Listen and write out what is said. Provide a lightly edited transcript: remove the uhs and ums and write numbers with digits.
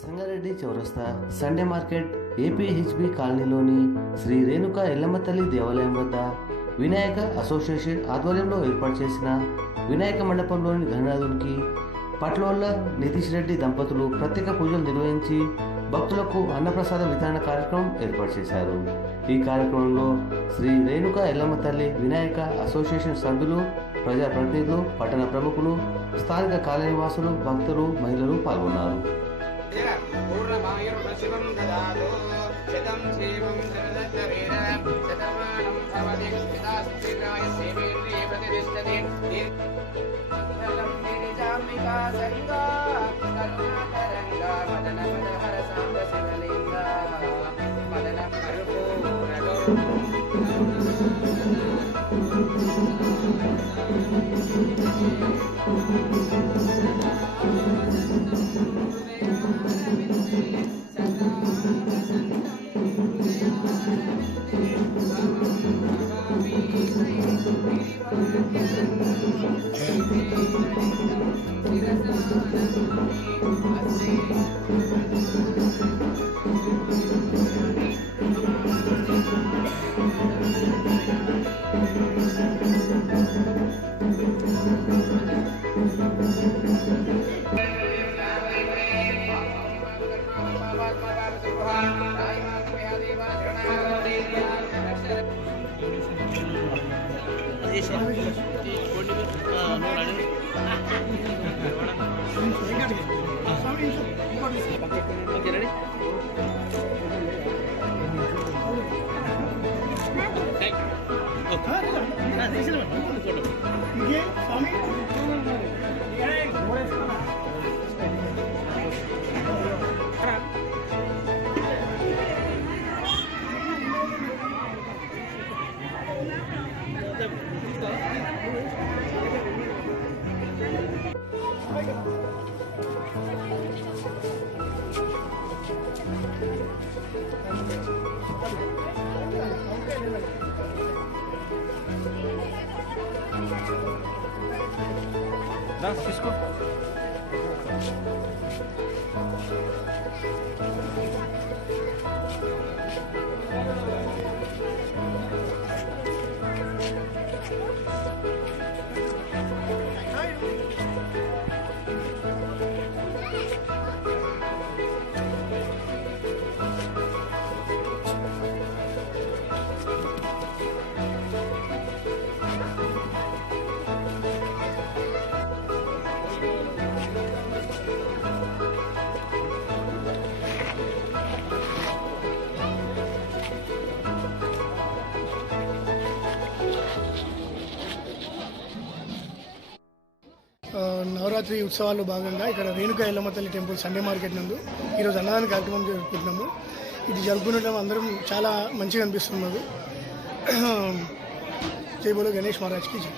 సంగారెడ్డి చౌరస్తా Sunday market APHB కాలనీలోని శ్రీ రేణుకా ఎల్లమ్మ తల్లి దేవాలయం వద్ద వినాయక అసోసియేషన్ ఆధ్వర్యంలో ఏర్పాటు చేసిన వినాయక మండపంలోని గణనాథునికి పట్లోళ్ళ నితీష్ రెడ్డి దంపతులు ప్రత్యేక పూజలు నిర్వహించి భక్తులకు అన్నప్రసాద వితరణ కార్యక్రమం ఏర్పాటు చేశారు. ఈ కార్యక్రమంలో శ్రీ రేణుకా ఎల్లమ్మ తల్లి వినాయక అసోసియేషన్ సభ్యులు, ప్రజాప్రతినిధులు, పట్టణ ప్రముఖులు, స్థానిక కాలనీవాసులు, భక్తులు, మహిళలు పాల్గొన్నారు. తీసుకో. నవరాత్రి ఉత్సవాల్లో భాగంగా ఇక్కడ రేణుకా ఎల్లమ్మ తల్లి టెంపుల్ సండే మార్కెట్ నందు ఈరోజు అన్నదాన కార్యక్రమం జరుపుకుంటున్నాము. ఇది జరుపుకుండడం అందరం చాలా మంచిగా అనిపిస్తున్నది. జై బోలో గణేష్ మహారాజ్కి జై.